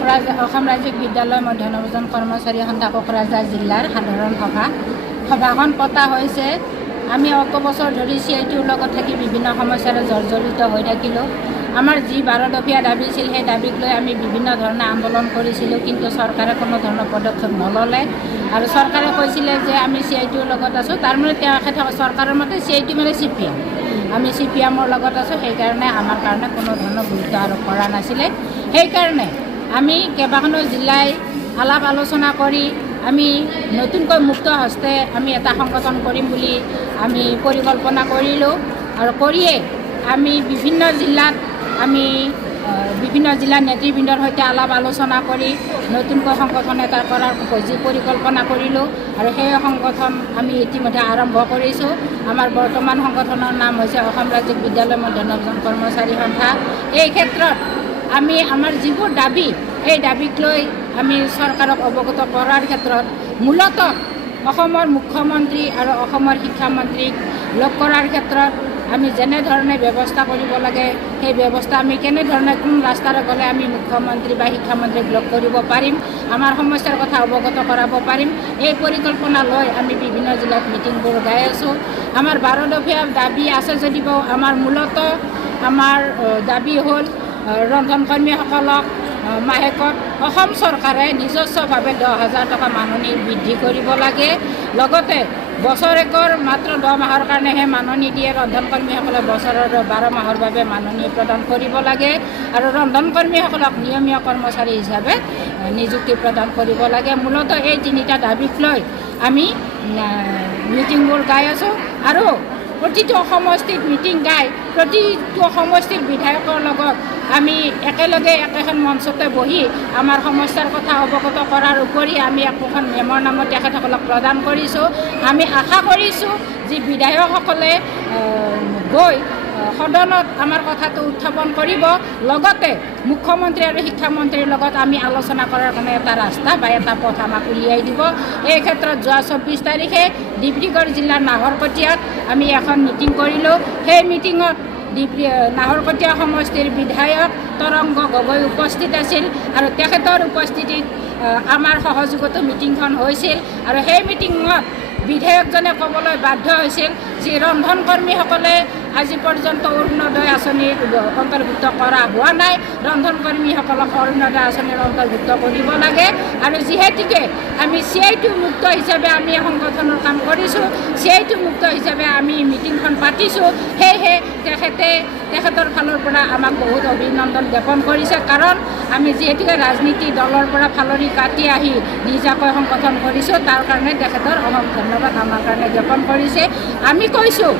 অসম ৰাজ্যিক বিদ্যালয় মধ্যাহ্নভোজন কৰ্মচাৰী সন্থা কোকৰাঝাৰ জিলাৰ সাধাৰণ সভাখন পতা হৈছে। আমি অল্প বছৰ ধৰি CITUৰ লগত থাকি বিভিন্ন সমস্যাৰে জৰ্জৰিত হৈ থাকিলোঁ। আমাৰ যি 12 দফীয়া দাবী আছিল, সেই দাবীক লৈ আমি বিভিন্ন ধৰণে আন্দোলন কৰিছিলোঁ, কিন্তু চৰকাৰে কোনো ধৰণৰ পদক্ষেপ নল'লে। আৰু চৰকাৰে কৈছিলে যে আমি CITUৰ লগত আছোঁ, তাৰমানে তেখেতে চৰকাৰৰ মতে CITU মানে CPM, আমি CPMৰ লগত আছোঁ, সেইকাৰণে আমাৰ কাৰণে কোনো ধৰণৰ গুৰুত্ব আৰোপ কৰা নাছিলে। সেইকাৰণে আমি কেইবাখনো জিলাই আলাপ আলোচনা কৰি আমি নতুনকৈ মুক্ত হস্তে আমি এটা সংগঠন কৰিম বুলি আমি পৰিকল্পনা কৰিলোঁ। আৰু কৰিয়ে আমি বিভিন্ন জিলাত বিভিন্ন জিলাৰ নেতৃবৃন্দৰ সৈতে আলাপ আলোচনা কৰি নতুনকৈ সংগঠন এটা কৰাৰ পৰিকল্পনা কৰিলোঁ। আৰু সেই সংগঠন আমি ইতিমধ্যে আৰম্ভ কৰিছোঁ। আমাৰ বৰ্তমান সংগঠনৰ নাম হৈছে অসম ৰাজ্যিক বিদ্যালয় মধ্যাহ্নভোজন কৰ্মচাৰী সন্থা। এই ক্ষেত্ৰত আমি আমাৰ যিবোৰ দাবী, এই দাবীক লৈ আমি চৰকাৰক অৱগত কৰাৰ ক্ষেত্ৰত মূলতঃ অসমৰ মুখ্যমন্ত্ৰী আৰু অসমৰ শিক্ষামন্ত্ৰীক লগ কৰাৰ ক্ষেত্ৰত আমি যেনেধৰণে ব্যৱস্থা কৰিব লাগে, সেই ব্যৱস্থা আমি কেনেধৰণে কোন ৰাস্তাৰে গ'লে আমি মুখ্যমন্ত্ৰী বা শিক্ষামন্ত্ৰীক লগ কৰিব পাৰিম, আমাৰ সমস্যাৰ কথা অৱগত কৰাব পাৰিম, এই পৰিকল্পনা লৈ আমি বিভিন্ন জিলাত মিটিংবোৰ গাই আছোঁ। আমাৰ 12 দফীয়া দাবী আছে যদিও আমাৰ মূলতঃ আমাৰ দাবী হ'ল ৰন্ধন কৰ্মীসকলক মাহেকত অসম চৰকাৰে নিজস্বভাৱে 10,000 টকা মাননি বৃদ্ধি কৰিব লাগে। লগতে বছৰেকৰ মাত্ৰ 10 মাহৰ কাৰণেহে মাননি দিয়ে। ৰন্ধন কৰ্মীসকলে বছৰৰ 12 মাহৰ বাবে মাননি প্ৰদান কৰিব লাগে। আৰু ৰন্ধন কৰ্মীসকলক নিয়মীয়া কৰ্মচাৰী হিচাপে নিযুক্তি প্ৰদান কৰিব লাগে। মূলতঃ এই 3টা দাবীক লৈ আমি মিটিংবোৰ গাই আছোঁ। আৰু প্ৰতিটো সমষ্টিত মিটিং গাই প্ৰতিটো সমষ্টিৰ বিধায়কৰ লগত আমি একেলগে একেখন মঞ্চতে বহি আমাৰ সমস্যাৰ কথা অৱগত কৰাৰ উপৰি আমি একোখন মেমৰ নামত তেখেতসকলক প্ৰদান কৰিছোঁ। আমি আশা কৰিছোঁ যে বিধায়কসকলে গৈ সদনত আমাৰ কথাটো উত্থাপন কৰিব। লগতে মুখ্যমন্ত্ৰী আৰু শিক্ষামন্ত্ৰীৰ লগত আমি আলোচনা কৰাৰ কাৰণে এটা ৰাস্তা বা এটা পথ আমাক উলিয়াই দিব। এই ক্ষেত্ৰত যোৱা 24 তাৰিখে ডিব্ৰুগড় জিলাৰ নাহৰকটীয়াত আমি এখন মিটিং কৰিলোঁ। সেই মিটিঙত নাহৰকটীয়া সমষ্টিৰ বিধায়ক তৰংগ গগৈ উপস্থিত আছিল আৰু তেখেতৰ উপস্থিতিত আমাৰ সহযোগতো মিটিংখন হৈছিল। আৰু সেই মিটিঙত বিধায়কজনে ক'বলৈ বাধ্য হৈছিল যে ৰন্ধন কৰ্মীসকলে আজি পৰ্যন্ত অৰুণোদয় আঁচনিৰ অন্তৰ্ভুক্ত কৰা হোৱা নাই, ৰন্ধন কৰ্মীসকলক অৰুণোদয় আঁচনিৰ অন্তৰ্ভুক্ত কৰিব লাগে। আৰু যিহেতুকে আমি CITU মুক্ত হিচাপে আমি সংগঠনৰ কাম কৰিছোঁ, CITU মুক্ত হিচাপে আমি মিটিংখন পাতিছোঁ, সেয়েহে তেখেতৰ ফালৰ পৰা আমাক বহুত অভিনন্দন জ্ঞাপন কৰিছে। কাৰণ আমি যিহেতুকে ৰাজনীতি দলৰ পৰা ফালৰি কাটি আহি নিজাকৈ সংগঠন কৰিছোঁ, তাৰ কাৰণে তেখেতৰ অসম ধন্যবাদ আমাৰ কাৰণে জ্ঞাপন কৰিছে। আমি কৈছোঁ